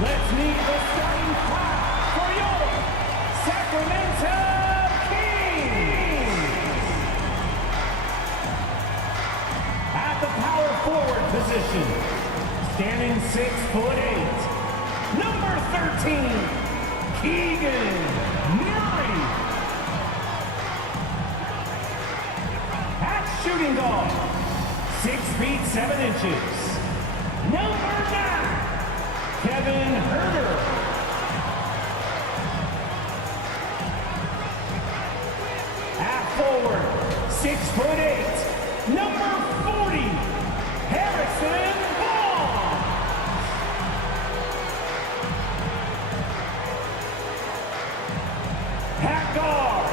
Let's meet the starting five for your Sacramento Kings. At the power forward position, standing 6'8", number 13, Keegan Murray. At shooting guard, 6 feet 7 inches, number 9, Kevin Herter. At forward, 6'8", number 40, Harrison Barnes. At guard,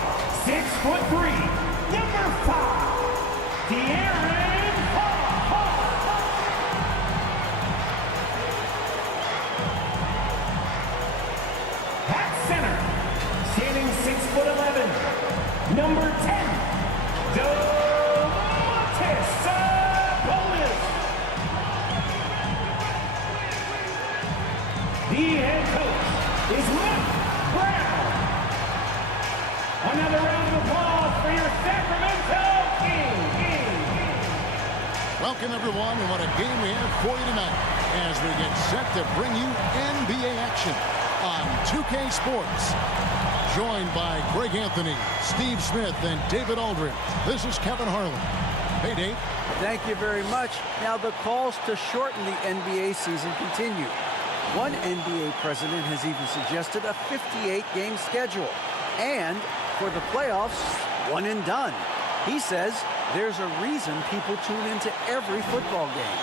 6'3", number 5, De'Aaron Fox. At center, standing 6'11", number 10, Domantas Sabonis. The head coach is Mike Brown. Another round of applause for your Sacramento Kings. Welcome, everyone, and what a game we have for you tonight as we get set to bring you NBA action on 2K Sports. Joined by Greg Anthony, Steve Smith, and David Aldridge. This is Kevin Harlan. Hey, Dave. Thank you very much. Now, the calls to shorten the NBA season continue. One NBA president has even suggested a 58-game schedule. And for the playoffs, one and done. He says there's a reason people tune into every football game.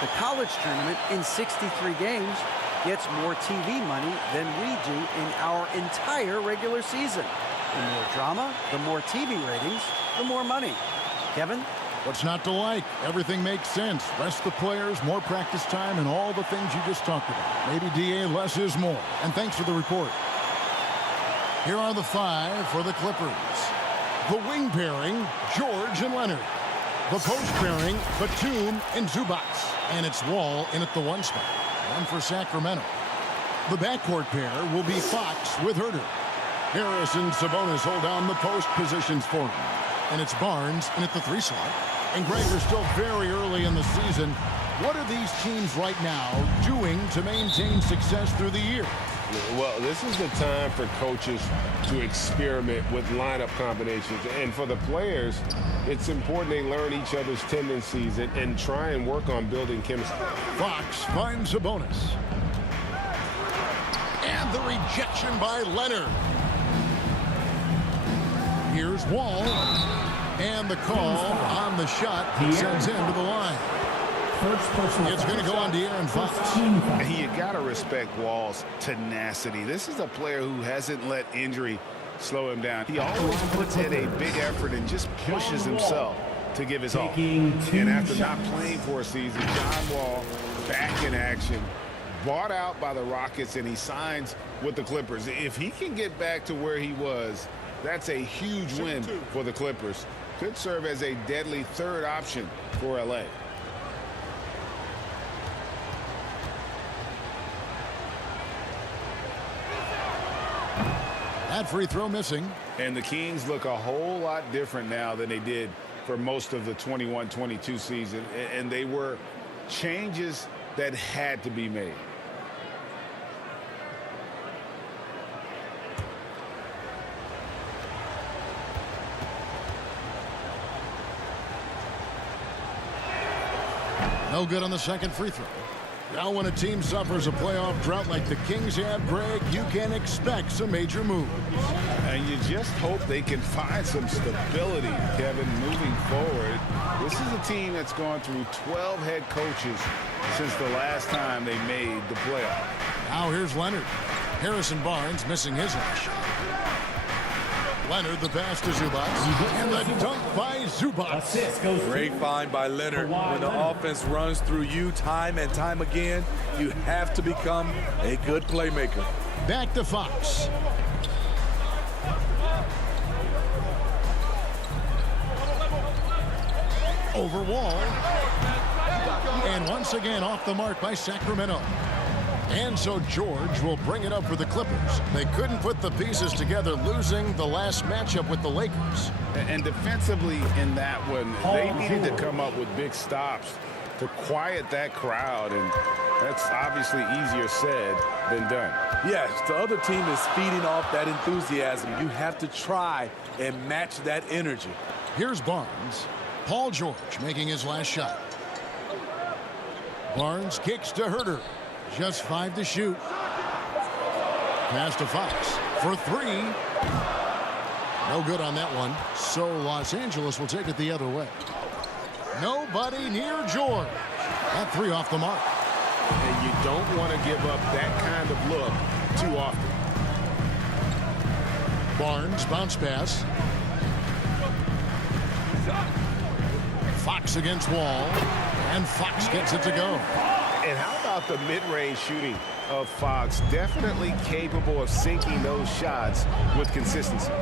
The college tournament in 63 games gets more TV money than we do in our entire regular season. The more drama, the more TV ratings, the more money. Kevin? What's not to like? Everything makes sense. Rest the players, more practice time, and all the things you just talked about. Maybe, DA, less is more. And thanks for the report. Here are the 5 for the Clippers. The wing pairing, George and Leonard. The post pairing, Batum and Zubac. And it's Wall in at the 1 spot. One for Sacramento. The backcourt pair will be Fox with Herter. Harris and Sabonis hold down the post positions for him. And it's Barnes in at the 3 slot. And Greg, we're still very early in the season. What are these teams right now doing to maintain success through the year? Well, this is the time for coaches to experiment with lineup combinations. And for the players, it's important they learn each other's tendencies and try and work on building chemistry. Fox finds a bonus. And the rejection by Leonard. Here's Wall. And the call on the shot sends him to the line. It's going to go on De'Aaron Fox. You got to respect Wall's tenacity. This is a player who hasn't let injury slow him down. He always puts in a big effort and just pushes himself to give his all. And after not playing for a season, John Wall back in action, bought out by the Rockets, and he signs with the Clippers. If he can get back to where he was, that's a huge win for the Clippers. Could serve as a deadly third option for LA. That free throw missing. And the Kings look a whole lot different now than they did for most of the 21-22 season. And they were changes that had to be made. No good on the second free throw. Now when a team suffers a playoff drought like the Kings have, Greg, you can expect some major moves. And you just hope they can find some stability, Kevin, moving forward. This is a team that's gone through 12 head coaches since the last time they made the playoff. Now here's Leonard. Harrison Barnes missing his last shot. Leonard, the pass to Zubac, and the dunk by Zubac. Great find by Leonard. When the offense runs through you time and time again, you have to become a good playmaker. Back to Fox. Over Wall. And once again off the mark by Sacramento. And so George will bring it up for the Clippers. They couldn't put the pieces together, losing the last matchup with the Lakers. And defensively in that one, they needed to come up with big stops to quiet that crowd, and that's obviously easier said than done. Yes, the other team is feeding off that enthusiasm. You have to try and match that energy. Here's Barnes. Paul George making his last shot. Barnes kicks to Herter. Just 5 to shoot. Pass to Fox for 3. No good on that one. So Los Angeles will take it the other way. Nobody near George. That 3 off the mark. And you don't want to give up that kind of look too often. Barnes bounce pass. Fox against Wall. And Fox gets it to go. And how about the mid-range shooting of Fox? Definitely capable of sinking those shots with consistency.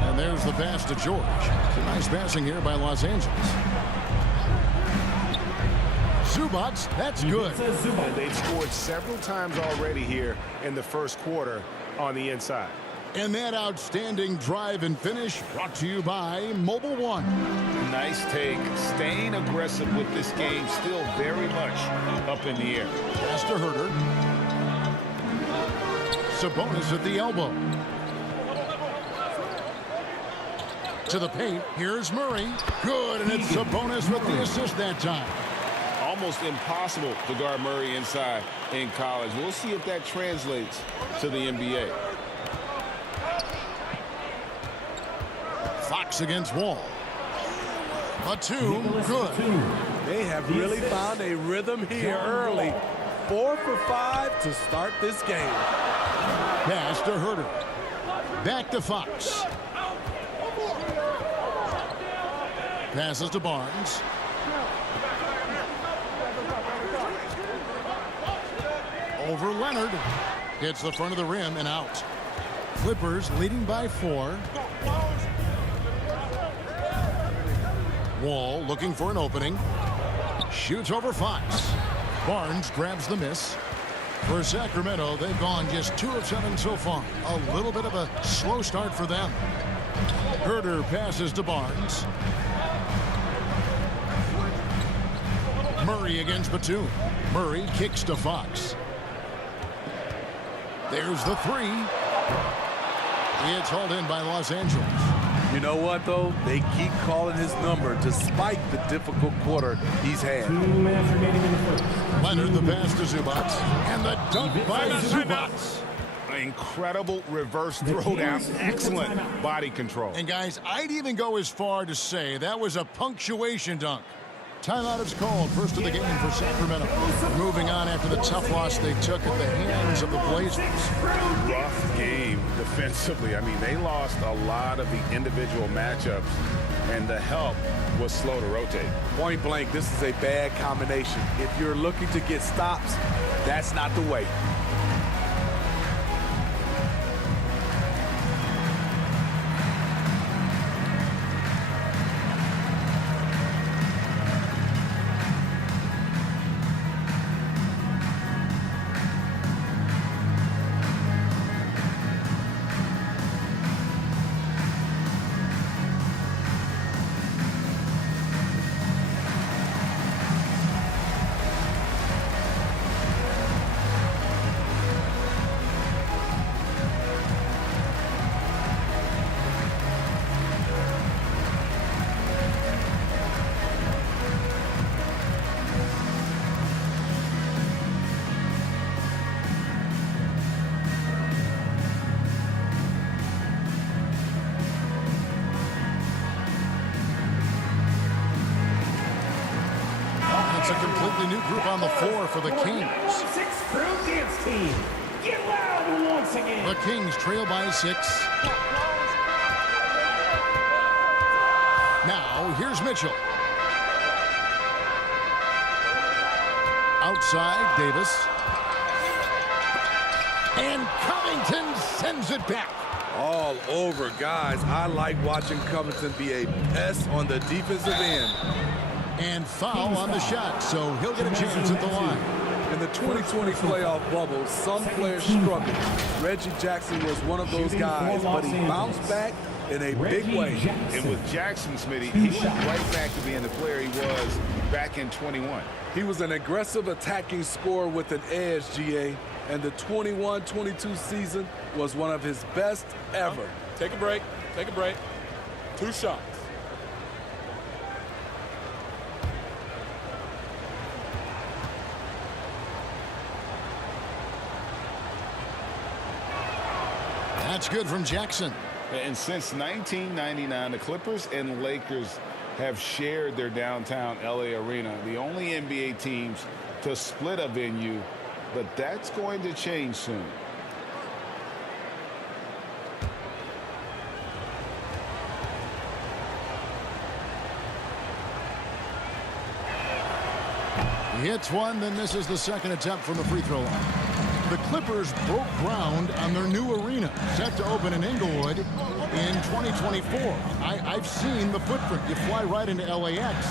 And there's the pass to George. It's a nice passing here by Los Angeles. Zubats, that's good. And they've scored several times already here in the first quarter on the inside. And that outstanding drive and finish brought to you by Mobile One. Nice take. Staying aggressive with this game, still very much up in the air. Pass to Herter. Sabonis at the elbow. To the paint. Here's Murray. Good, and it's Sabonis with the assist that time. Almost impossible to guard Murray inside in college. We'll see if that translates to the NBA. Fox against Wall. Batum, good. They have really found a rhythm here early. 4 for 5 to start this game. Pass to Herter. Back to Fox. Passes to Barnes. Over Leonard. Hits the front of the rim and out. Clippers leading by 4. Wall looking for an opening. Shoots over Fox. Barnes grabs the miss. For Sacramento, they've gone just 2 of 7 so far. A little bit of a slow start for them. Herter passes to Barnes. Murray against Batum. Murray kicks to Fox. There's the 3. It's hauled in by Los Angeles. You know what, though? They keep calling his number despite the difficult quarter he's had. 2 minutes remaining in the first. Leonard the pass to Zubats. And the dunk by Zubats. Incredible reverse throwdown. Excellent body control. And guys, I'd even go as far to say that was a punctuation dunk. Timeout is called. First of the game for Sacramento. Moving on after the tough loss they took at the hands of the Blazers. Rough game defensively. I mean, they lost a lot of the individual matchups, and the help was slow to rotate. Point blank, this is a bad combination. If you're looking to get stops, that's not the way. It's a completely new group on the floor for the Kings. 6 crew dance team. Get loud once again. The Kings trail by 6. Now, here's Mitchell. Outside, Davis. And Covington sends it back. All over, guys. I like watching Covington be a pest on the defensive end. And foul on the shot, so he'll get a chance at the line. In the 2020 playoff bubble, some players struggled. Reggie Jackson was one of those guys, but he bounced back in a big way. And with Jackson, Smitty, he went right back to being the player he was back in 21. He was an aggressive attacking scorer with an edge, GA, and the 21-22 season was one of his best ever. Take a break. Take a break. 2 shots. That's good from Jackson. And since 1999, the Clippers and Lakers have shared their downtown LA arena, the only NBA teams to split a venue, but that's going to change soon. He hits one, then misses the second attempt from the free throw line. The Clippers broke ground on their new arena, set to open in Inglewood in 2024. I've seen the footprint. You fly right into LAX,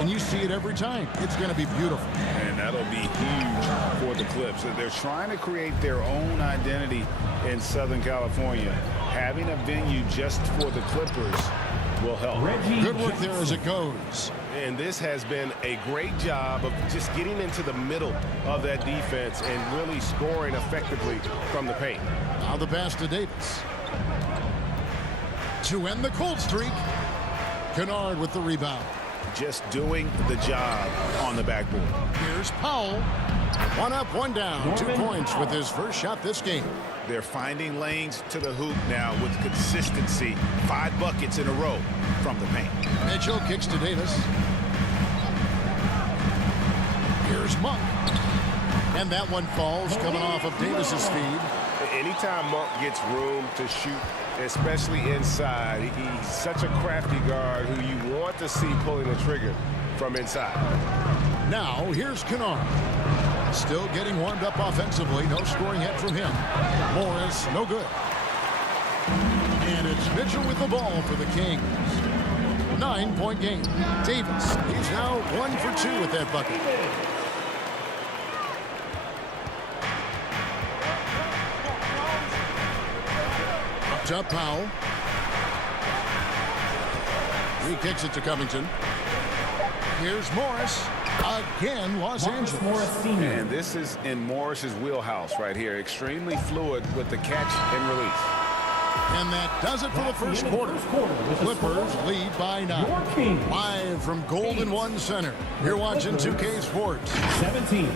and you see it every time. It's going to be beautiful. And that'll be huge for the Clips. They're trying to create their own identity in Southern California. Having a venue just for the Clippers will help. Good work there as it goes. And this has been a great job of just getting into the middle of that defense and really scoring effectively from the paint. Now the pass to Davis. To end the cold streak, Kennard with the rebound. Just doing the job on the backboard. Here's Powell. 1 up, 1 down. 2 points with his first shot this game. They're finding lanes to the hoop now with consistency. 5 buckets in a row from the paint. Mitchell kicks to Davis. Here's Monk. And that one falls coming off of Davis's feed. Anytime Monk gets room to shoot, especially inside, he's such a crafty guard who you want to see pulling the trigger from inside. Now here's Kennard. Still getting warmed up offensively. No scoring yet from him. Morris, no good. And it's Mitchell with the ball for the Kings. 9-point game. Davis, he's now 1 for 2 with that bucket. Up top, Powell. He kicks it to Covington. Here's Morris. Again, Los Angeles. And this is in Morris's wheelhouse right here. Extremely fluid with the catch and release. And that does it for the first quarter. Clippers lead by 9. Live from Golden One Center. You're watching 2K Sports. 17.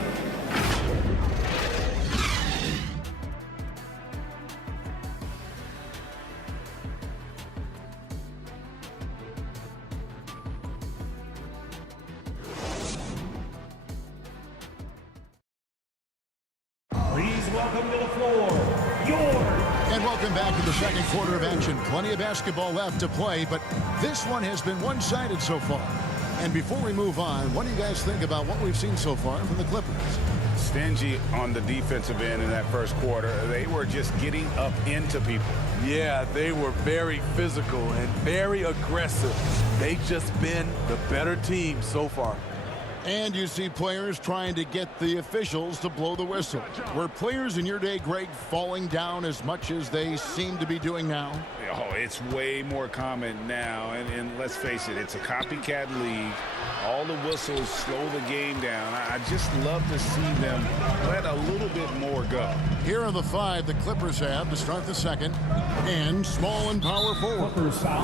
Please welcome to the floor, And welcome back to the second quarter of action. Plenty of basketball left to play, but this one has been one-sided so far. And before we move on, what do you guys think about what we've seen so far from the Clippers? Stingy on the defensive end in that first quarter. They were just getting up into people. Yeah, they were very physical and very aggressive. They've just been the better team so far. And you see players trying to get the officials to blow the whistle. Were players in your day, Greg, falling down as much as they seem to be doing now? Oh, it's way more common now. And let's face it, it's a copycat league. All the whistles slow the game down. I just love to see them let a little bit more go. Here are the 5 the Clippers have to start the second. And small and power forward,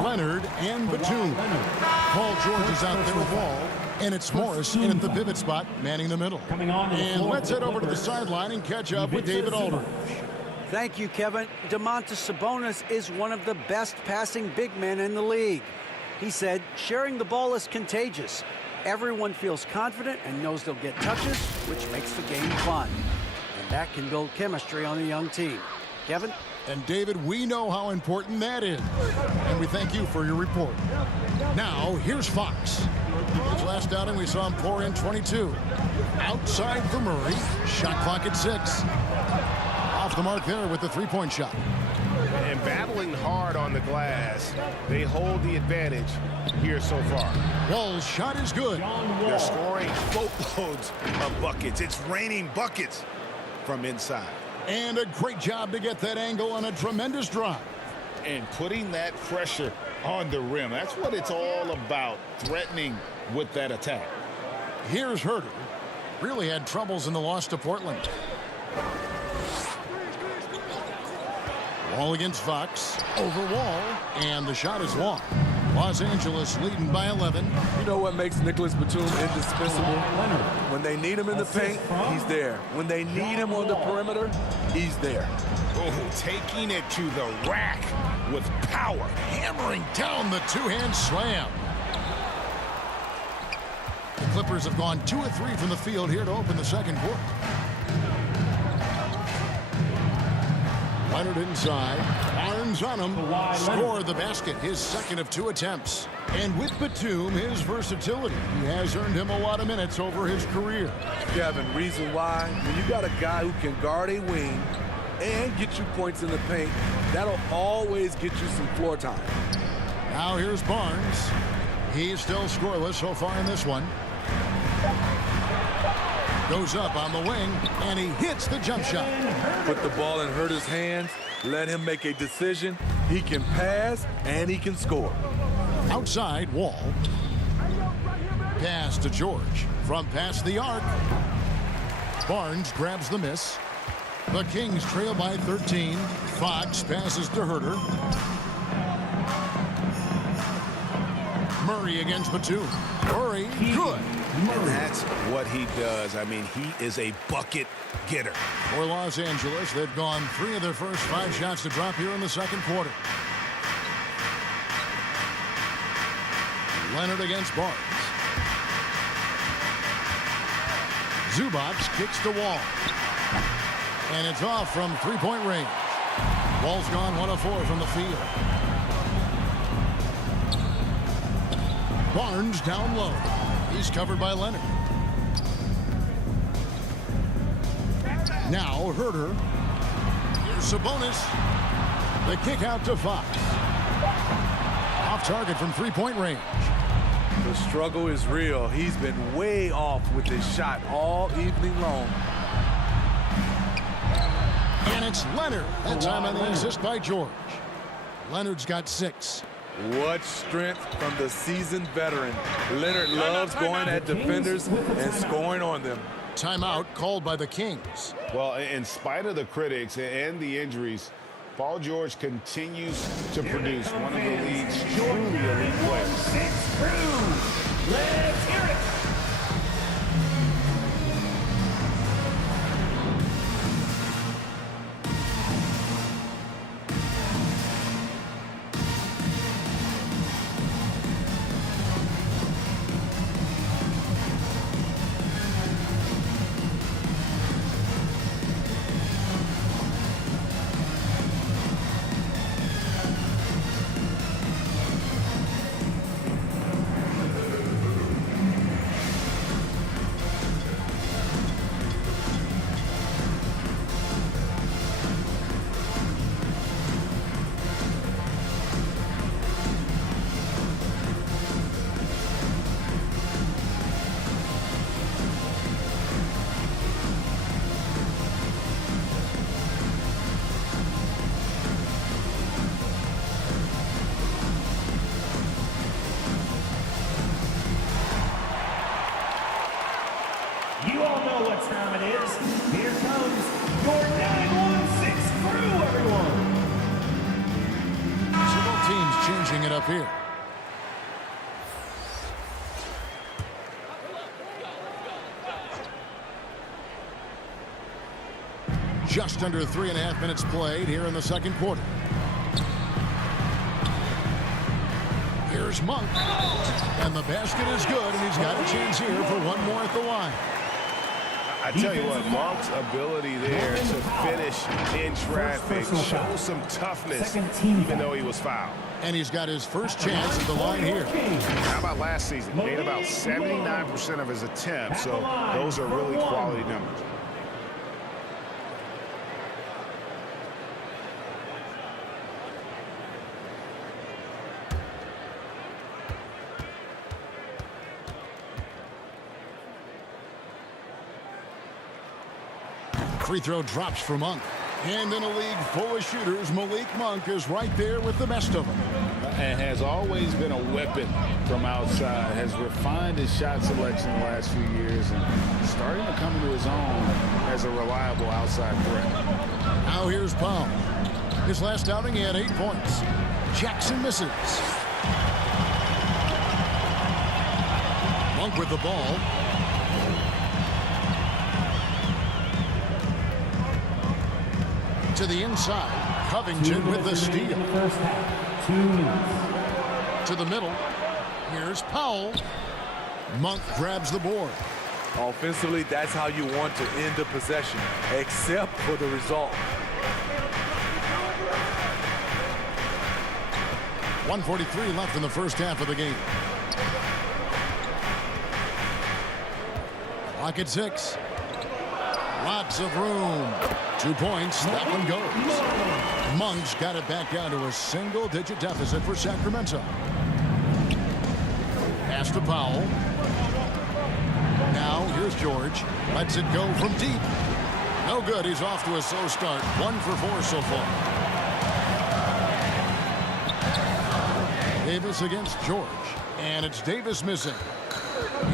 Leonard and Batum. Paul George is out there with Wall. And it's Morris in at the pivot spot, manning the middle. And let's head over to the sideline and catch up with David Aldridge. Thank you, Kevin. Domantas Sabonis is one of the best passing big men in the league. He said, sharing the ball is contagious. Everyone feels confident and knows they'll get touches, which makes the game fun. And that can build chemistry on a young team. Kevin? And David, we know how important that is. And we thank you for your report. Now, here's Fox. His last outing, we saw him pour in 22. Outside for Murray. Shot clock at 6. Off the mark there with the 3-point shot. And battling hard on the glass, they hold the advantage here so far. Wall's shot is good. They're scoring boatloads of buckets. It's raining buckets from inside. And a great job to get that angle on a tremendous drive. And putting that pressure on the rim. That's what it's all about, threatening with that attack. Here's Herter. Really had troubles in the loss to Portland. Wall against Fox. Over Wall. And the shot is long. Los Angeles leading by 11. You know what makes Nicholas Batum indispensable? When they need him in the paint, he's there. When they need him on the perimeter, he's there. Oh, taking it to the rack with power. Hammering down the two-hand slam. The Clippers have gone 2 of 3 from the field here to open the second quarter. Leonard inside. Barnes on him. Scored the basket, his second of 2 attempts. And with Batum, his versatility. He has earned him a lot of minutes over his career. Kevin, reason why? When you got a guy who can guard a wing and get you points in the paint, that'll always get you some floor time. Now here's Barnes. He's still scoreless so far in this one. Goes up on the wing, and he hits the jump shot. Put the ball in Herter's hands, let him make a decision. He can pass, and he can score. Outside, Wall. Pass to George from past the arc. Barnes grabs the miss. The Kings trail by 13. Fox passes to Herter. Murray against Batum. Murray, good. And that's what he does. I mean, he is a bucket getter. For Los Angeles, they've gone 3 of their first 5 shots to drop here in the second quarter. Leonard against Barnes. Zubac kicks to Wall. And it's off from 3-point range. Wall's gone 1 of 4 from the field. Barnes down low. He's covered by Leonard. Now Herter. Here's Sabonis. The kick out to Fox. Off target from 3-point range. The struggle is real. He's been way off with his shot all evening long. And it's Leonard. That time on the assist by George. Leonard's got 6. What strength from the seasoned veteran. Leonard loves going at defenders and scoring on them. Timeout called by the Kings. Well, in spite of the critics and the injuries, Paul George continues to produce one of the league's truly elite players. 6 crew. Let's hear it. You all know what time it is. Here comes your 916 crew, everyone. So both teams changing it up here. Just under 3.5 minutes played here in the second quarter. Here's Monk. And the basket is good, and he's got a chance here for one more at the line. I tell you what, Monk's ability there to finish in traffic shows some toughness, even though he was fouled. And he's got his first chance at the line here. How about last season? He made about 79% of his attempts, so those are really quality numbers. Free throw drops for Monk. And in a league full of shooters, Malik Monk is right there with the best of them. And has always been a weapon from outside. Has refined his shot selection the last few years and starting to come into his own as a reliable outside threat. Now here's Powell. His last outing, he had 8 points. Jackson misses. Monk with the ball. To the inside. Covington with the steal. In the first half. 2 minutes. To the middle. Here's Powell. Monk grabs the board. Offensively, that's how you want to end the possession, except for the result. 1:43 left in the first half of the game. Clock at 6. Lots of room. 2 points. That one goes. Monk's got it back down to a single-digit deficit for Sacramento. Pass to Powell. Now here's George. Lets it go from deep. No good. He's off to a slow start. 1 for 4 so far. Davis against George. And it's Davis missing.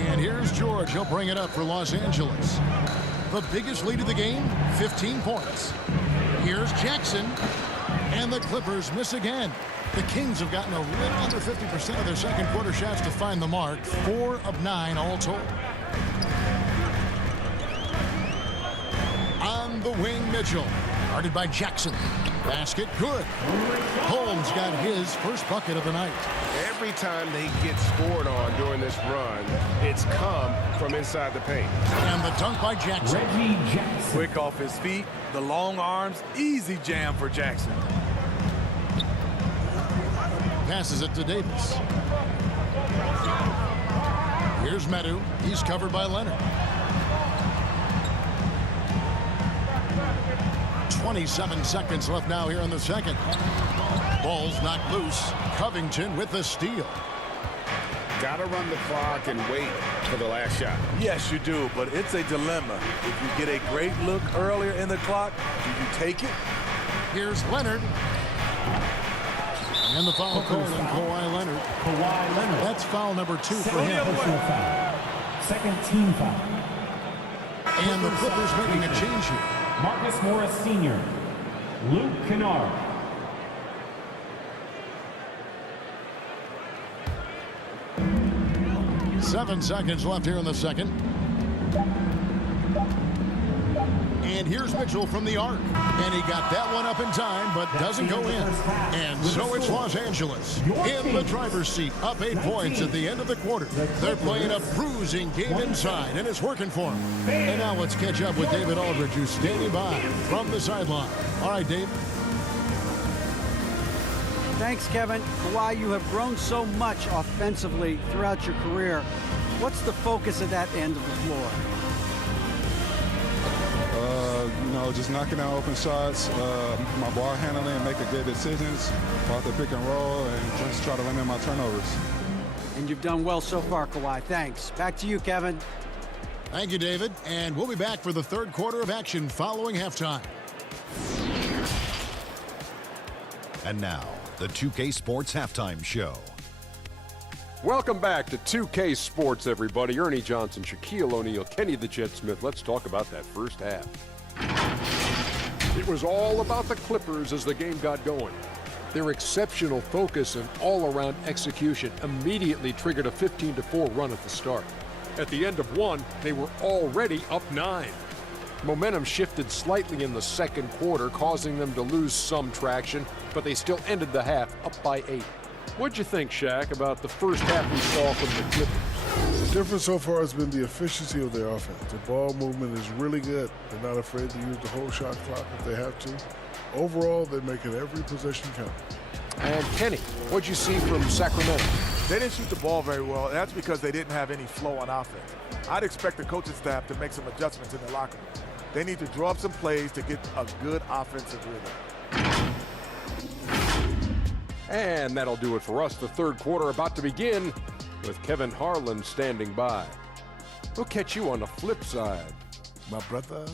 And here's George. He'll bring it up for Los Angeles. The biggest lead of the game, 15 points. Here's Jackson. And the Clippers miss again. The Kings have gotten a little under 50% of their second quarter shots to find the mark. 4 of 9 all told. On the wing, Mitchell. Guarded by Jackson. Basket good. Holmes got his first bucket of the night. Every time they get scored on during this run, it's come from inside the paint. And the dunk by Jackson. Reggie Jackson. Quick off his feet, the long arms, easy jam for Jackson. Passes it to Davis. Here's Medu. He's covered by Leonard. 27 seconds left now here in the second. Ball's knocked loose. Covington with the steal. Got to run the clock and wait for the last shot. Yes, you do, but it's a dilemma. If you get a great look earlier in the clock, do you take it? Here's Leonard. And the foul called on Kawhi Leonard. Kawhi Leonard. That's foul number 2 for him. Personal foul. Second team foul. And the Clippers making a change here. Marcus Morris Sr. Luke Kennard. Seven seconds left here in the second. And here's Mitchell from the arc. And he got that one up in time, but doesn't go in. And so it's Los Angeles in the driver's seat, up 8 points at the end of the quarter. They're playing a bruising game inside, and it's working for them. And now let's catch up with David Aldridge, who's standing by from the sideline. All right, Dave. Thanks, Kevin. Kawhi, you have grown so much offensively throughout your career. What's the focus of that end of the floor? Just knocking out open shots, my ball handling, making good decisions off the pick and roll, and just try to limit my turnovers. And you've done well so far, Kawhi. Thanks. Back to you, Kevin. Thank you, David. And we'll be back for the third quarter of action following halftime. And now, the 2K Sports Halftime Show. Welcome back to 2K Sports, everybody. Ernie Johnson, Shaquille O'Neal, Kenny the Jet Smith. Let's talk about that first half. It was all about the Clippers as the game got going. Their exceptional focus and all-around execution immediately triggered a 15-4 run at the start. At the end of one, they were already up 9. Momentum shifted slightly in the second quarter, causing them to lose some traction, but they still ended the half up by 8. What'd you think, Shaq, about the first half we saw from the Clippers? The difference so far has been the efficiency of their offense. The ball movement is really good. They're not afraid to use the whole shot clock if they have to. Overall, they're making every possession count. And Kenny, what'd you see from Sacramento? They didn't shoot the ball very well, and that's because they didn't have any flow on offense. I'd expect the coaching staff to make some adjustments in the locker room. They need to draw up some plays to get a good offensive rhythm. And that'll do it for us. The third quarter about to begin with Kevin Harlan standing by. We'll catch you on the flip side. My brother.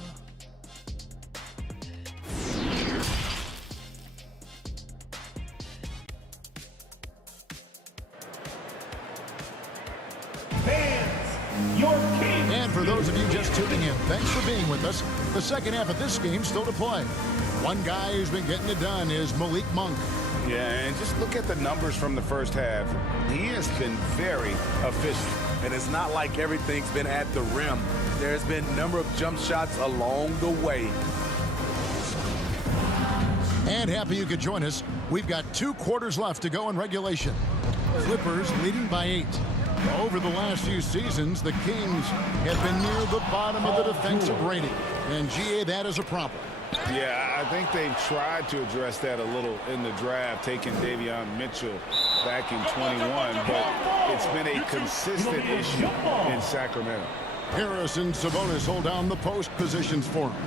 for those of you just tuning in, thanks for being with us. The second half of this game still to play. One guy who's been getting it done is Malik Monk. Yeah, and just look at the numbers from the first half. He has been very efficient. And it's not like everything's been at the rim. There's been a number of jump shots along the way. And happy you could join us. We've got 2 quarters left to go in regulation. Clippers leading by 8. Over the last few seasons, the Kings have been near the bottom of the defensive rating. And, GA, that is a problem. Yeah, I think they've tried to address that a little in the draft, taking Davion Mitchell back in 21, but it's been a consistent issue in Sacramento. Harris and Sabonis hold down the post positions for him.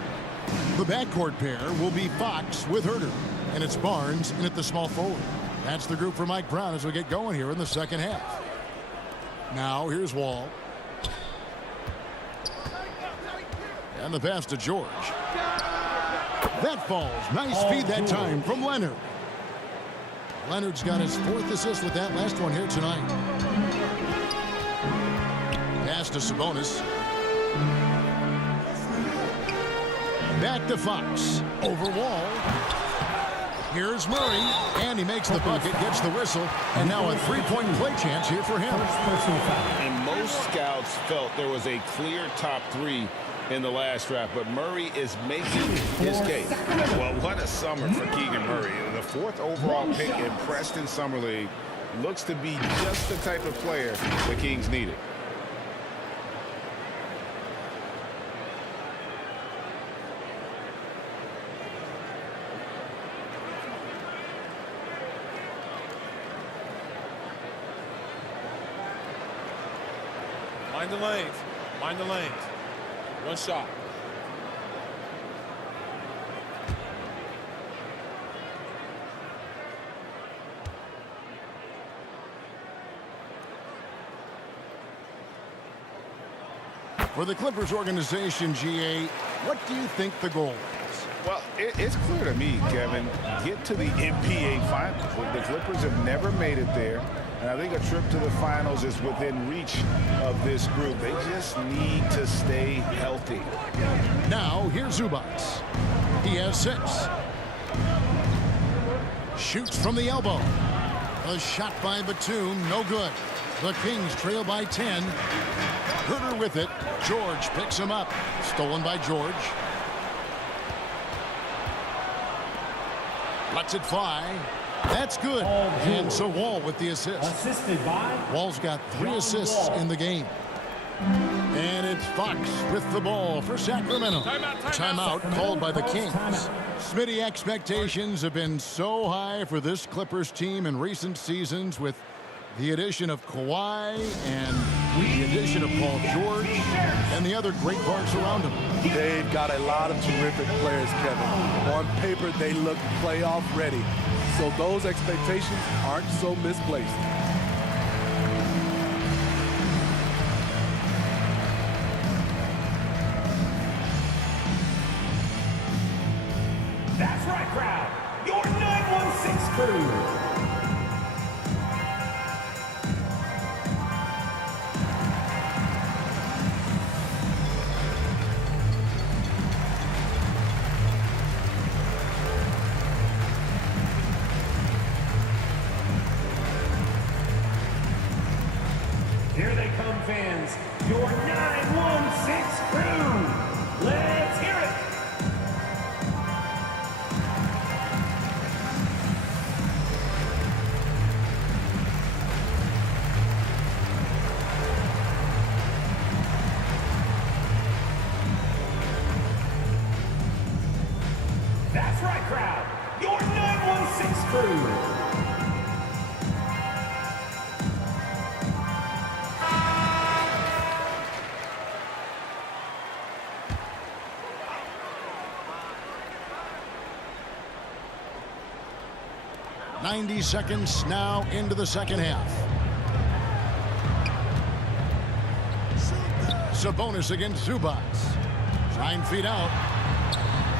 The backcourt pair will be Fox with Herter, and it's Barnes in at the small forward. That's the group for Mike Brown as we get going here in the second half. Now here's Wall. And the pass to George. That falls. Nice feed that time from Leonard. Leonard's got his 4th assist with that last one here tonight. Pass to Sabonis. Back to Fox. Over Wall. Here's Murray. And he makes the bucket, gets the whistle. And now a 3-point play chance here for him. And most scouts felt there was a clear top 3 in the last draft, but Murray is making his case. Well, what a summer for Keegan Murray. The 4th overall pick in Preston Summer League looks to be just the type of player the Kings needed. Mind the lanes. Mind the lanes. 1 shot. For the Clippers organization, GA, what do you think the goal is? Well, it's clear to me, Kevin, get to the NBA Finals. The Clippers have never made it there, and I think a trip to the Finals is within reach of this group. They just need to stay healthy. Now, here's Zubats. He has 6. Shoots from the elbow. A shot by Batum, no good. The Kings trail by 10. Herter with it. George picks him up. Stolen by George. Lets it fly. That's good. And so Wall with the assist. Assisted by Wall's got 3 assists in the game. And it's Fox with the ball for Sacramento. Timeout called by the Kings. Smitty, expectations have been so high for this Clippers team in recent seasons with the addition of Kawhi and the addition of Paul George and the other great parts around him. They've got a lot of terrific players, Kevin. On paper, they look playoff ready. So those expectations aren't so misplaced. That's right, crowd. Your 916 crew. Here they come, fans. Your 916 crew. Let's hear it. That's right, crowd. Your 916 crew. .90 seconds now into the second half. Sabonis against Zubats. 9 feet out.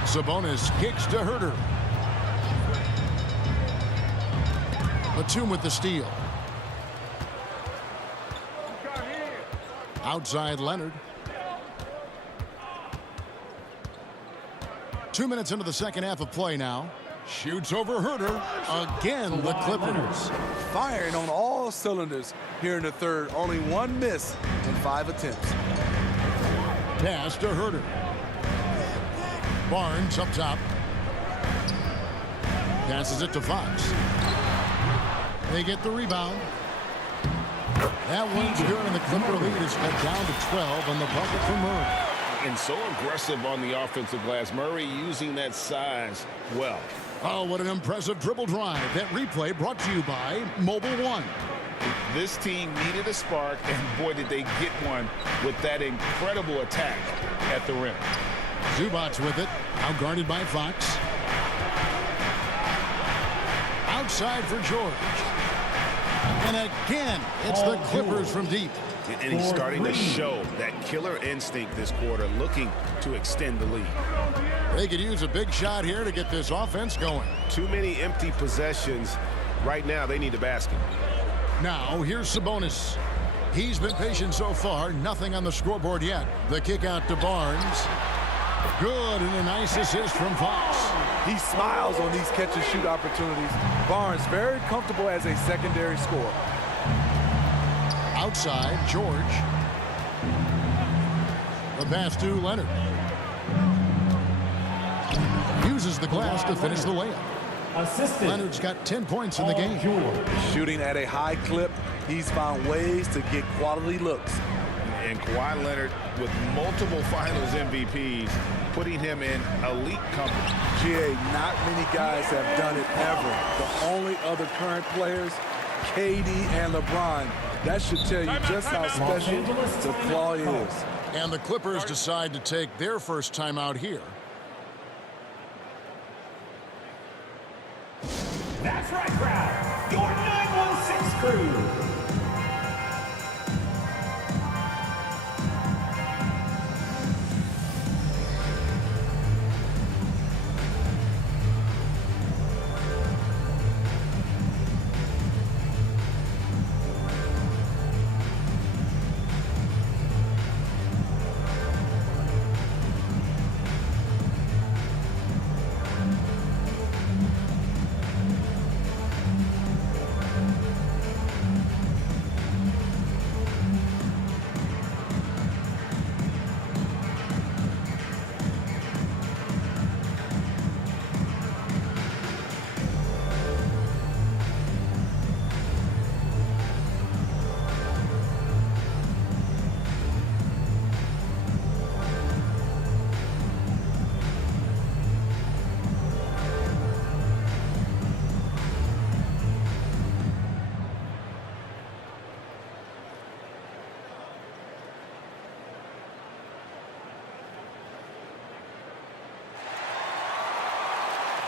Sabonis kicks to Herter. Batum with the steal. Outside Leonard. 2 minutes into the second half of play now. Shoots over Herter. Again, the Clippers. Firing on all cylinders here in the third. Only one miss in 5 attempts. Pass to Herter. Barnes up top. Passes it to Fox. They get the rebound. That one's good, and the Clipper lead is cut down to 12 on the bucket for Murray. And so aggressive on the offensive glass. Murray using that size well. Oh, what an impressive dribble drive. That replay brought to you by Mobile One. This team needed a spark, and boy, did they get one with that incredible attack at the rim. Zubac's with it, now guarded by Fox. Outside for George. And again, it's the Clippers from deep. And he's starting to show that killer instinct this quarter, looking to extend the lead. They could use a big shot here to get this offense going. Too many empty possessions. Right now, they need a basket. Now, here's Sabonis. He's been patient so far. Nothing on the scoreboard yet. The kick out to Barnes. Good, and a nice assist from Fox. He smiles on these catch-and-shoot opportunities. Barnes very comfortable as a secondary scorer. Outside, George. The pass to Leonard. Uses the glass to finish the layup. Leonard's got 10 points in the game. Shooting at a high clip, he's found ways to get quality looks. And Kawhi Leonard with multiple finals MVPs, putting him in elite company. GA, not many guys have done it ever. The only other current players, KD and LeBron. That should tell you just how special the claw is. And the Clippers decide to take their first timeout here. That's right, crowd. Your 916 crew.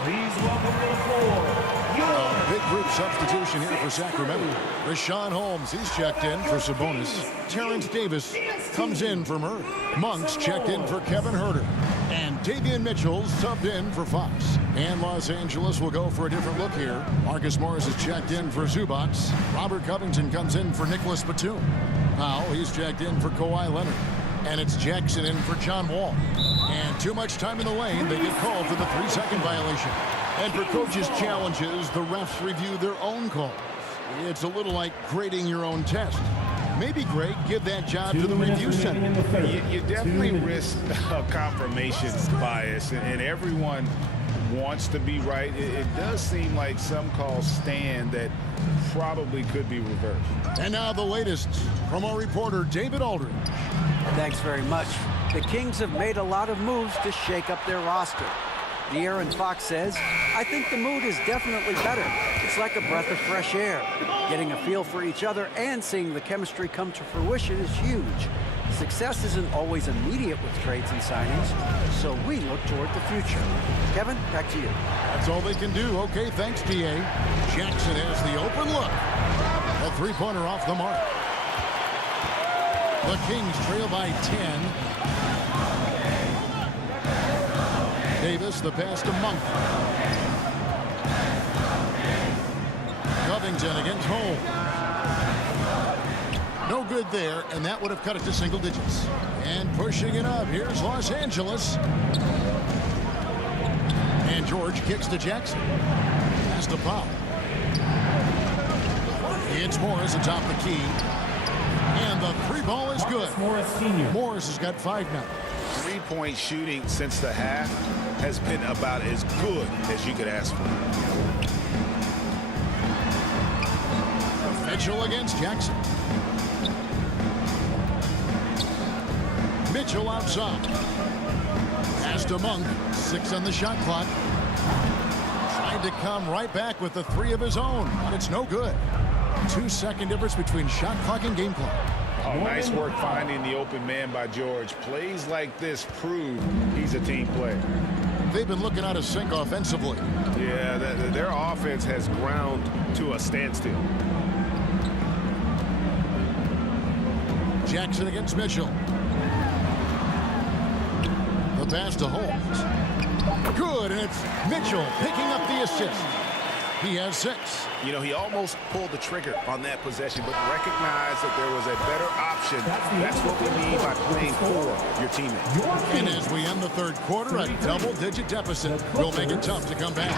Please welcome to the floor. A big group substitution here for Sacramento. Rashawn Holmes, he's checked in for Sabonis. Terrence Davis comes in for Murray. Monk's checked in for Kevin Herter. And Davian Mitchell's subbed in for Fox. And Los Angeles will go for a different look here. Marcus Morris is checked in for Zubac. Robert Covington comes in for Nicholas Batum. Powell, he's checked in for Kawhi Leonard. And it's Jackson in for John Wall. And too much time in the lane, they get called for the 3-second violation. And for coaches' challenges, the refs review their own calls. It's a little like grading your own test. Maybe, Greg, give that job to the review center. You definitely risk a confirmation bias, and everyone wants to be right. It does seem like some calls stand that probably could be reversed. And now the latest from our reporter, David Aldridge. Thanks very much. The Kings have made a lot of moves to shake up their roster. De'Aaron Fox says, I think the mood is definitely better. It's like a breath of fresh air. Getting a feel for each other and seeing the chemistry come to fruition is huge. Success isn't always immediate with trades and signings, so we look toward the future. Kevin, back to you. That's all they can do. Okay, thanks, D.A. Jackson has the open look. A three-pointer off the mark. The Kings trail by 10. Davis, the pass to Monk. Covington against Holmes. No good there, and that would have cut it to single digits. And pushing it up, here's Los Angeles. And George kicks to Jackson. Pass to Powell. It's Morris atop the key. And the three ball is good. Morris has got 5 now. Three-point shooting since the half has been about as good as you could ask for. Mitchell against Jackson. Mitchell outside. Pass to Monk. 6 on the shot clock. Tried to come right back with the 3 of his own, but it's no good. 2-second difference between shot clock and game clock. Oh, nice work finding the open man by George. Plays like this prove he's a team player. They've been looking out of sync offensively. Yeah, their offense has ground to a standstill. Jackson against Mitchell. The pass to Holmes. Good, and it's Mitchell picking up the assist. He has 6. You know, he almost pulled the trigger on that possession, but recognized that there was a better option. That's what we mean by playing for your teammate. And as we end the third quarter, a double-digit deficit will make it tough to come back.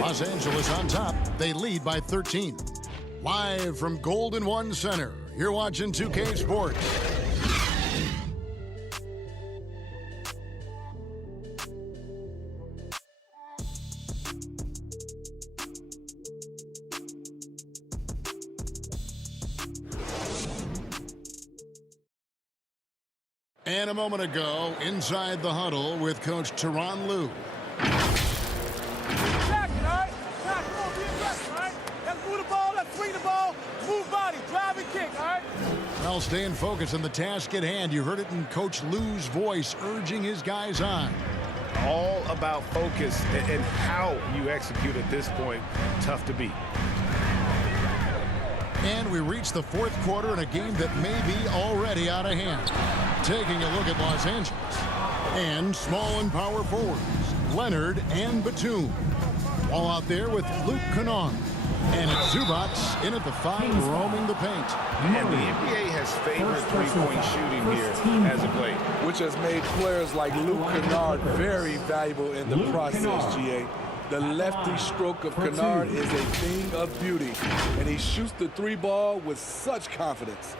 Los Angeles on top. They lead by 13. Live from Golden One Center, you're watching 2K Sports. And a moment ago, inside the huddle with Coach Tyronn Lue. Let's move the ball, let's swing the ball, move body, drive and kick, all right? Well, staying focused on the task at hand. You heard it in Coach Lue's voice, urging his guys on. All about focus and how you execute at this point. Tough to beat. And we reach the fourth quarter in a game that may be already out of hand. Taking a look at Los Angeles. And small and power forwards, Leonard and Batum. All out there with Luke Kennard. And it's Zubac in at the 5, roaming the paint. And the NBA has favored three-point shooting here as of late, which has made players like Luke Kennard very valuable in the process, GA. The lefty stroke of Kennard is a thing of beauty, and he shoots the 3 ball with such confidence.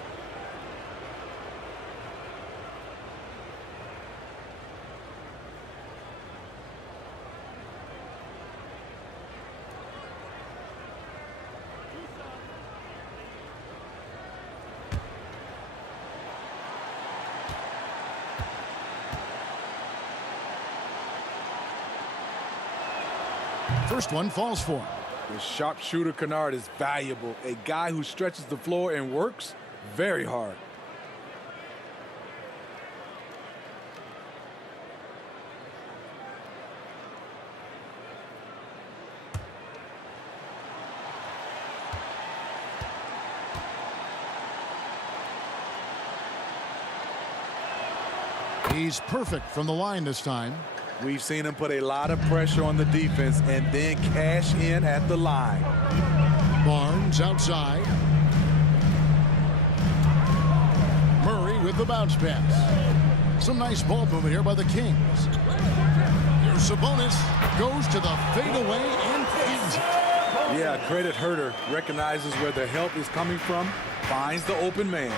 First one falls for him. The sharpshooter Kennard is valuable. A guy who stretches the floor and works very hard. He's perfect from the line this time. We've seen him put a lot of pressure on the defense and then cash in at the line. Barnes outside. Murray with the bounce pass. Some nice ball movement here by the Kings. Here's Sabonis. Goes to the fadeaway and pins it. Yeah, credit Herter. Recognizes where the help is coming from. Finds the open man.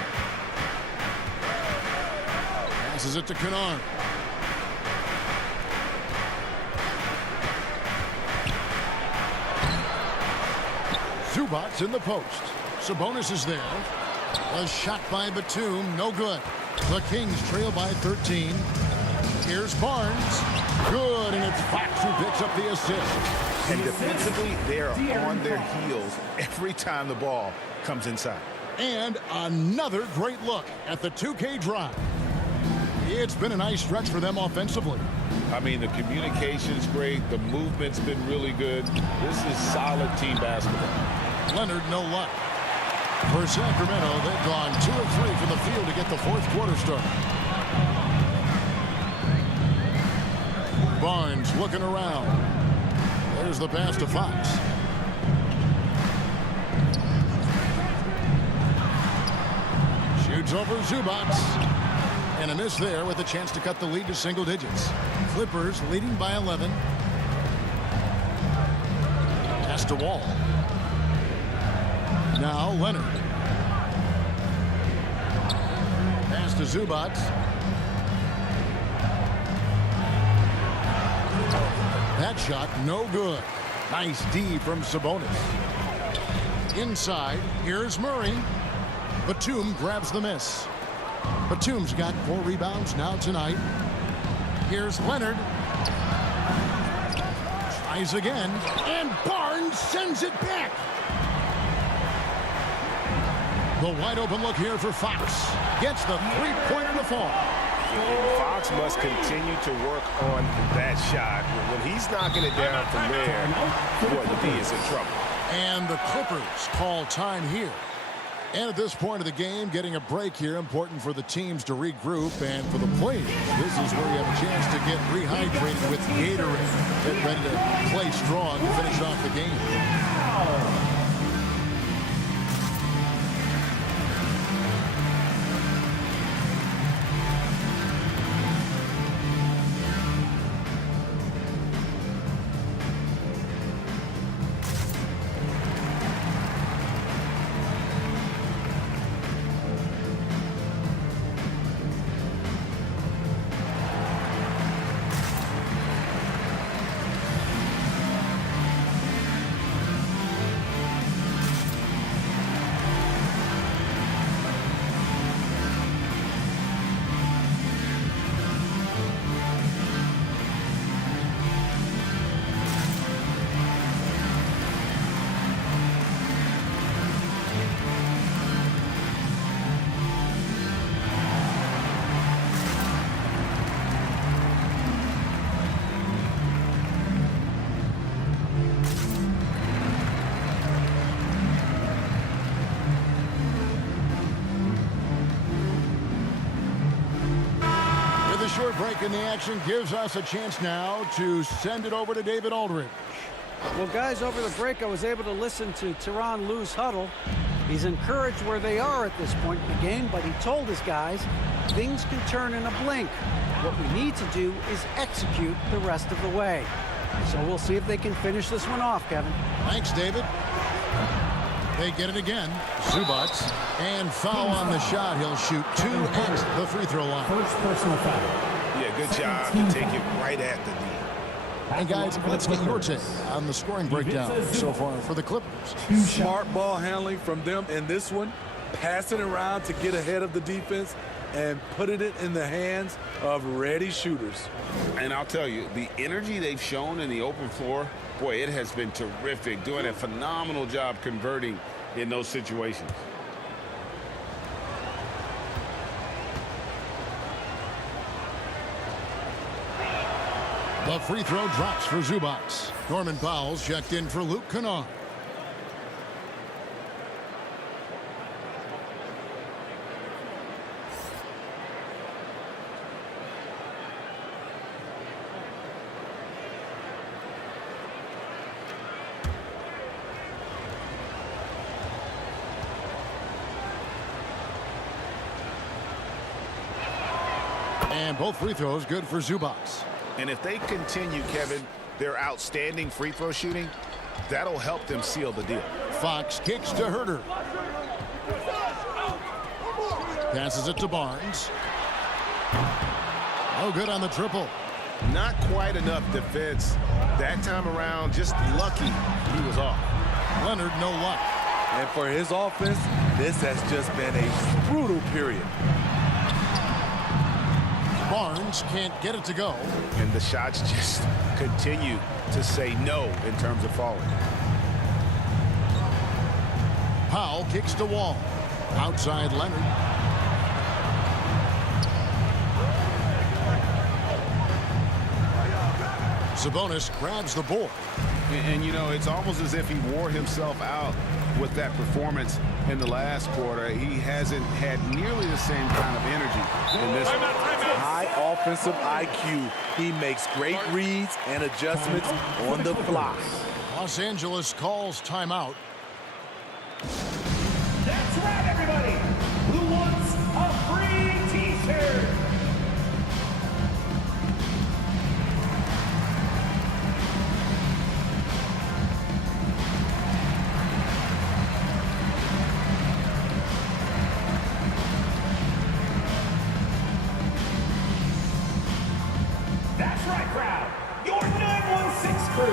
Passes it to Kennard. Zubac in the post. Sabonis is there. A shot by Batum, no good. The Kings trail by 13. Here's Barnes. Good, and it's Fox who picks up the assist. And defensively, they are on their heels every time the ball comes inside. And another great look at the 2K drive. It's been a nice stretch for them offensively. I mean, the communication's great. The movement's been really good. This is solid team basketball. Leonard, no luck. For Sacramento, they've gone 2 of 3 from the field to get the fourth quarter started. Barnes looking around. There's the pass to Fox. Shoots over Zubac. And a miss there with a chance to cut the lead to single digits. Clippers leading by 11. Pass to Wall. Now Leonard. Pass to Zubac. That shot no good. Nice D from Sabonis. Inside, here's Murray. Batum grabs the miss. Batum's got 4 rebounds now tonight. Here's Leonard. Tries again, and Barnes sends it back. The wide open look here for Fox. Gets the three-pointer to fall. Fox must continue to work on that shot. When he's knocking it down from there, boy, the D is in trouble. And the Clippers call time here. And at this point of the game, getting a break here, important for the teams to regroup, and for the players, this is where you have a chance to get rehydrated with Gatorade. Get ready to play strong and finish off the game. Short break in the action gives us a chance now to send it over to David Aldridge. Well, guys, over the break, I was able to listen to Tyronn Lue's huddle. He's encouraged where they are at this point in the game, but he told his guys things can turn in a blink. What we need to do is execute the rest of the way. So we'll see if they can finish this one off, Kevin. Thanks, David. They get it again. Zubac. And foul on the shot. He'll shoot 2 at the free throw line. First personal foul. Yeah, good job to take it right at the D. And guys, let's get your take on the scoring breakdown so far for the Clippers. Smart ball handling from them in this one. Passing around to get ahead of the defense and putting it in the hands of ready shooters. And I'll tell you, the energy they've shown in the open floor, boy, it has been terrific. Doing a phenomenal job converting in those situations. The free throw drops for Zubac. Norman Powell's checked in for Luke Kennard. And both free throws good for Zubac. And if they continue, Kevin, their outstanding free throw shooting, that'll help them seal the deal. Fox kicks to Herter. Passes it to Barnes. No good on the triple. Not quite enough defense that time around. Just lucky he was off. Leonard, no luck. And for his offense, this has just been a brutal period. Barnes can't get it to go. And the shots just continue to say no in terms of falling. Powell kicks to Wall. Outside Leonard. Sabonis grabs the board. And, you know, it's almost as if he wore himself out with that performance in the last quarter. He hasn't had nearly the same kind of energy in this one. High offensive IQ. He makes great reads and adjustments on the fly. Los Angeles calls timeout. That's right, everybody. Who wants a free t-shirt? strike route, your 916 crew.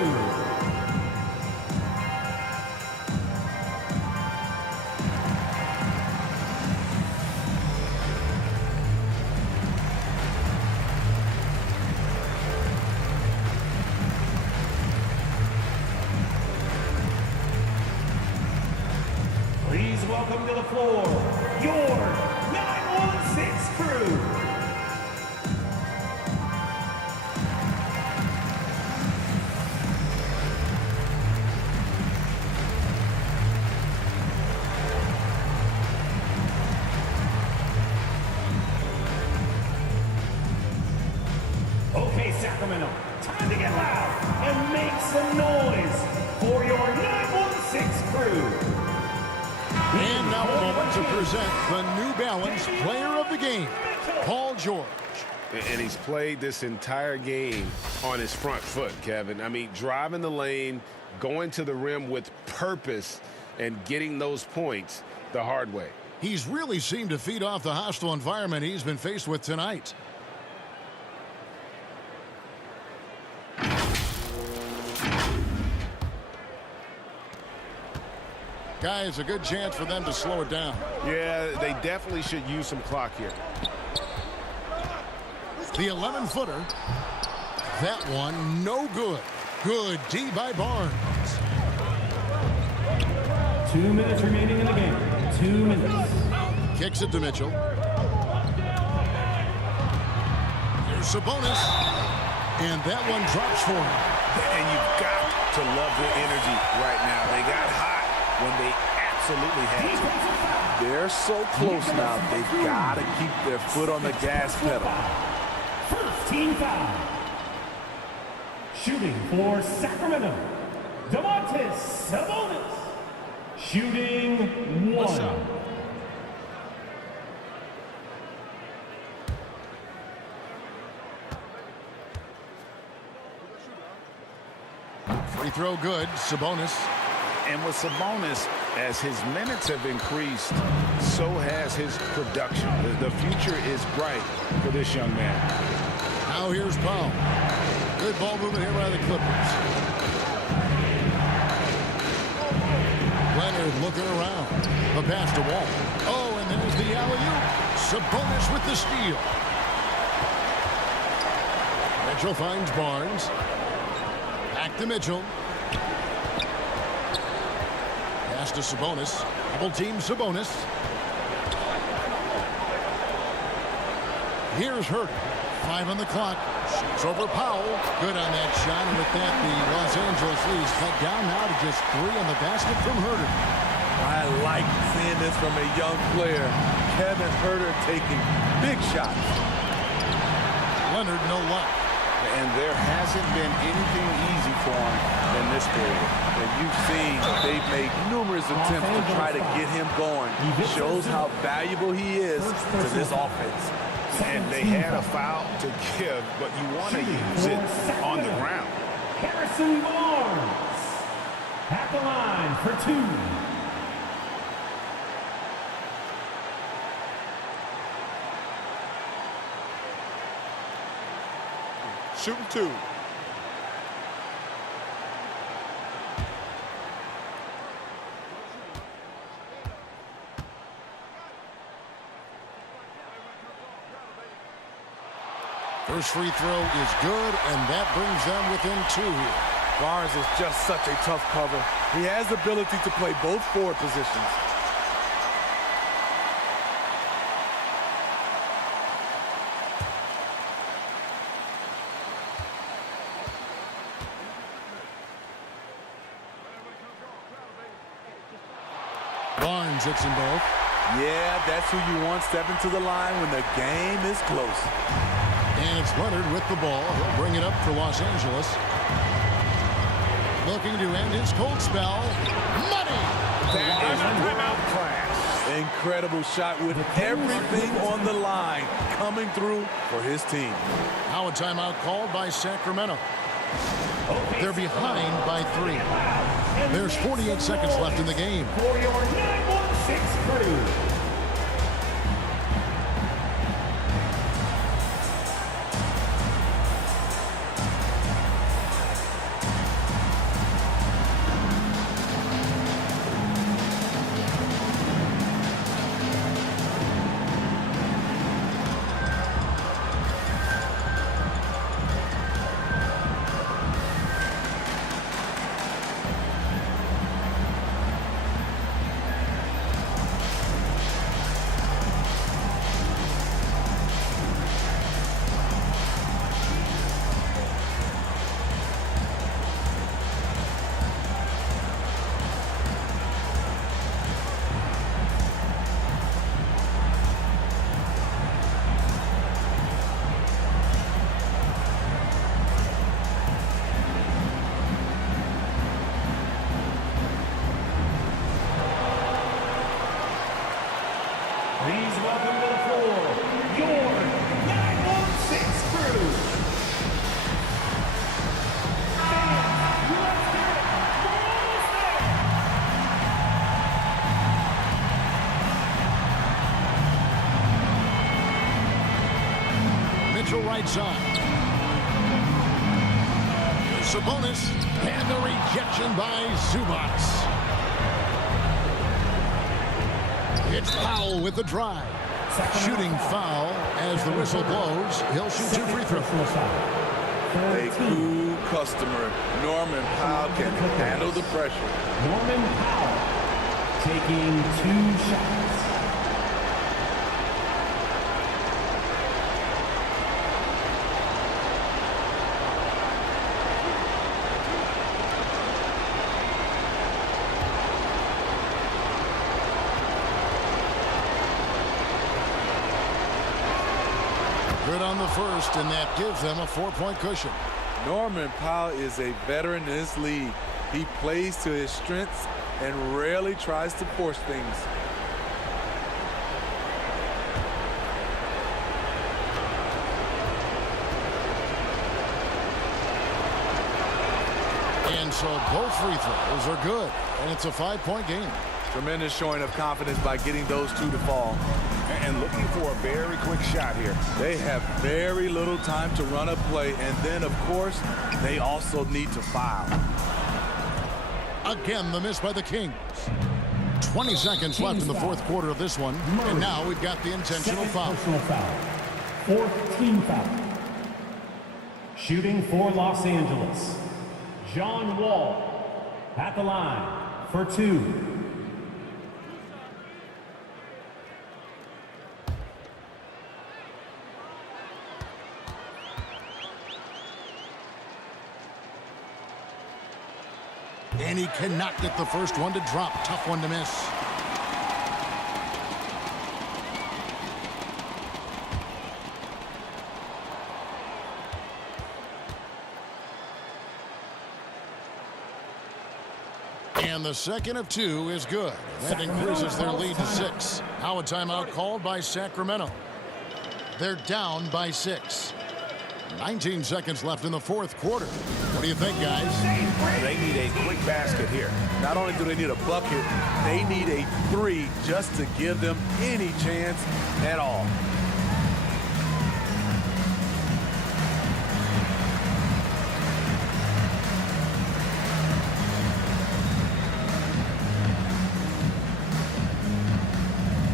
Please welcome to the floor, your 916 crew. Okay, Sacramento, time to get loud and make some noise for your 916 crew. And now a moment to present the New Balance Player of the Game, Paul George. And he's played this entire game on his front foot, Kevin. I mean, driving the lane, going to the rim with purpose, and getting those points the hard way. He's really seemed to feed off the hostile environment he's been faced with tonight. Guys, a good chance for them to slow it down. Yeah, they definitely should use some clock here. The 11-footer. That one, no good. Good D by Barnes. 2 minutes remaining in the game. 2 minutes. Kicks it to Mitchell. Here's Sabonis. And that one drops for him. And you've got to love the energy right now. They got hot when they absolutely had to. They're so close now, they've got to keep their foot on the gas pedal. First team foul. Shooting for Sacramento, Domantas Sabonis. Shooting one. Free throw good, Sabonis. And with Sabonis, as his minutes have increased, so has his production. The future is bright for this young man. Now here's Powell. Good ball movement here by the Clippers. Leonard looking around. The pass to Wall. Oh, and there's the alley-oop. Sabonis with the steal. Mitchell finds Barnes. Back to Mitchell. Pass to Sabonis. Double team Sabonis. Here's Herter. 5 on the clock. Shoots over Powell. Good on that shot. And with that, the Los Angeles leads cut down now to just 3 on the basket from Herter. I like seeing this from a young player. Kevin Herter taking big shots. Leonard, no luck. And there hasn't been anything easy for him in this period. And you've seen they've made numerous attempts to try to get him going. Shows how valuable he is to this offense. And they had a foul to give, but you want to use it on the ground. Harrison Barnes at the line for 2. Shooting 2. First free throw is good, and that brings them within 2 here. Barnes is just such a tough cover. He has the ability to play both forward positions. Barnes hits them both. Yeah, that's who you want stepping to the line when the game is close. And it's Leonard with the ball. He'll bring it up for Los Angeles. Looking to end his cold spell. Money! That is timeout class. Incredible shot with everything on the line coming through for his team. Now a timeout called by Sacramento. They're behind by 3. There's 48 seconds left in the game. For your 916 crew. right side. Sabonis, and the rejection by Zubats. It's Powell with the drive. Shooting foul as the whistle blows. He'll shoot 2 free throws. A cool customer. Norman Powell can handle the pressure. Norman Powell taking 2 shots. Good on the first, and that gives them a 4-point cushion. Norman Powell is a veteran in this league. He plays to his strengths and rarely tries to force things. And so both free throws are good, and it's a 5-point game. Tremendous showing of confidence by getting those 2 to fall. And looking for a very quick shot here. They have very little time to run a play, and then, of course, they also need to foul. Again, the miss by the Kings. 20 seconds left in the fourth quarter of this one, and now we've got the intentional foul. Personal foul. 4th team foul. Shooting for Los Angeles. John Wall at the line for 2. And he cannot get the first one to drop. Tough one to miss. And the second of 2 is good. That increases their lead to 6. Now a timeout called by Sacramento. They're down by 6. 19 seconds left in the fourth quarter. What do you think, guys? They need a quick basket here. Not only do they need a bucket, they need a 3 just to give them any chance at all.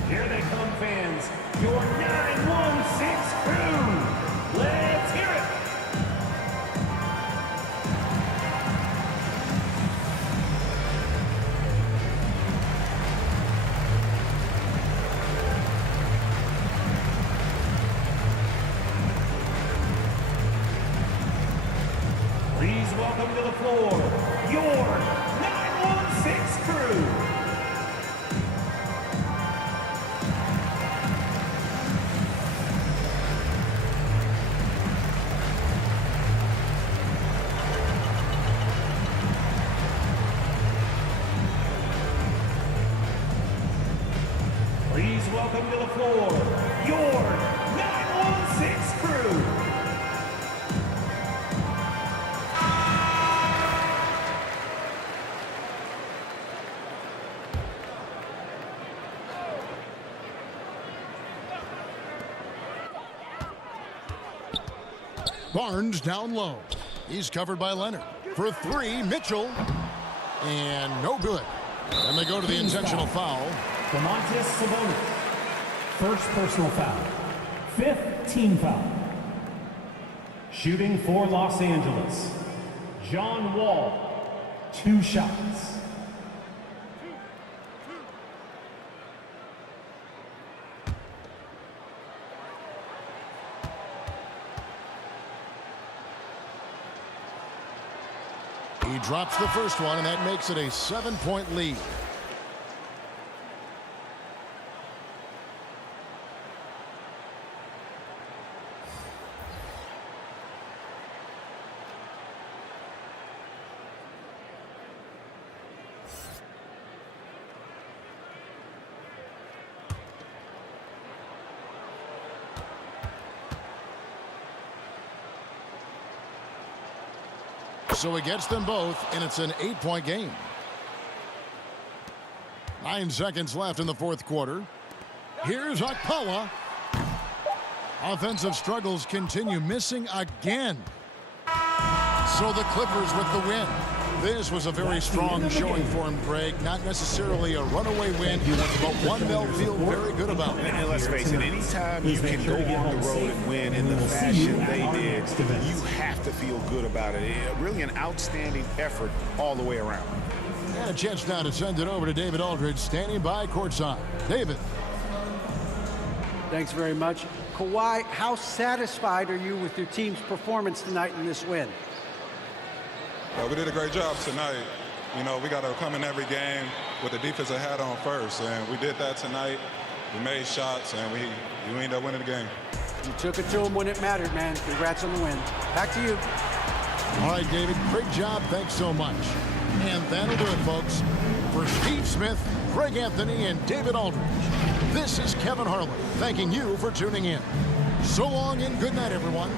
Here they come, fans. Your 916 crew. Let's hear it. Please welcome to the floor your 916 crew. Please welcome to the floor your 916 crew. Barnes down low. He's covered by Leonard. For 3, Mitchell. And no good. And they go to the intentional foul. Domantas Sabonis. First personal foul. 5th team foul. Shooting for Los Angeles. John Wall. 2 shots. He drops the first one, and that makes it a 7-point lead. So he gets them both, and it's an 8-point game. 9 seconds left in the fourth quarter. Here's Okpala. Offensive struggles continue, missing again. So the Clippers with the win. This was a very strong showing for him, Greg. Not necessarily a runaway win, but one they'll feel very good about. And let's face it, anytime you can go on the road and win in the fashion they did, you have to feel good about it. Really an outstanding effort all the way around. And a chance now to send it over to David Aldridge, standing by courtside. David. Thanks very much. Kawhi, how satisfied are you with your team's performance tonight in this win? We did a great job tonight. You know, we got to come in every game with the defensive hat on first, and we did that tonight. We made shots, and we ended up winning the game. You took it to them when it mattered, man. Congrats on the win. Back to you. All right, David, great job. Thanks so much. And that'll do it, folks. For Steve Smith, Greg Anthony, and David Aldridge, this is Kevin Harlan thanking you for tuning in. So long and good night, everyone.